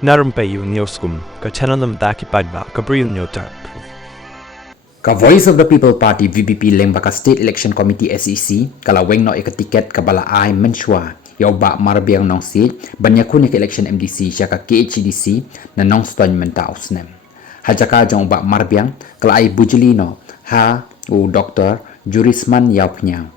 Narum payu nioskum, ka chananam daki padba, ka bril nyotar. Ka Voice of the People Party VPP leng baka State Election Committee SEC kala weng no ika tiket kabala ai menshwa yaw ba marbiang nong si banyakun ika election MDC siya ka KHDC na nong stoin menta usnem. Hajaka jong ba marbiang kala ai bujilino ha u Dr. Jurisman yaw pnya.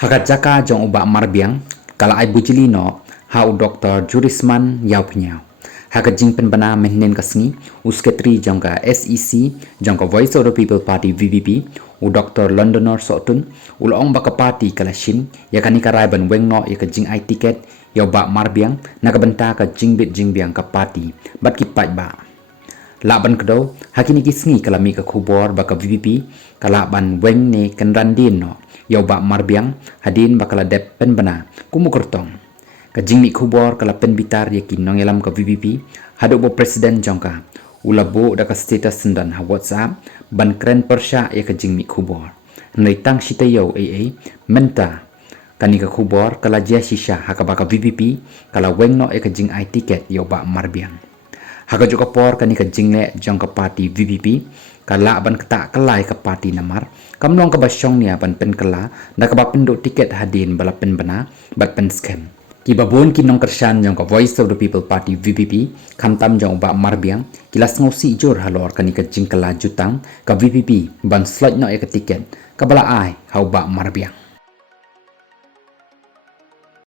Hagajaka jong ba marbiang kala ai bujilino ha u Dr. Jurisman yaw pnya. Hakajing penbana mehnen kasngi usketri jangka SEC jangka Voice of the People Party VPP u Dr. Londoner Sotun ulong baka party kalashin yakani karaiban wengno yakajing ai tiket yaw ba marbiang nakabenta ka jingbit jingbiang ka party bat kipat ba laban kedo hakini kisngi kalami ka khubor baka VPP kalaban weng ne kanrandin no yaw ba marbiang hadin bakala dep penbana kumukurtong kajing mi khubor kala penbitar yakin nongelam ka VPP hadok bo presiden jongka ulabo da ka status sendan ha WhatsApp ban kren persya ya kajing mi khubor nei tang sitayo AA menta kani ka khubor kala jia shisha ha ka baka VPP kala wengno ya kajing ai tiket yo ba marbiang ha ka joka por kani ka jingle jongka party VPP kala ban kata kelai ka party namar kamnong ka basyong nia ban pen kala da ka ba penduk tiket hadin bala pen bana bat pen scam Kibabon kinong kersyan jong ka Voice of the People Party VPP kamtam jong ba marbiang kilas ngosi jor halor kani ka jingkala jutang ka VPP ban slot no e ka tiket kabala ai hau ba marbiang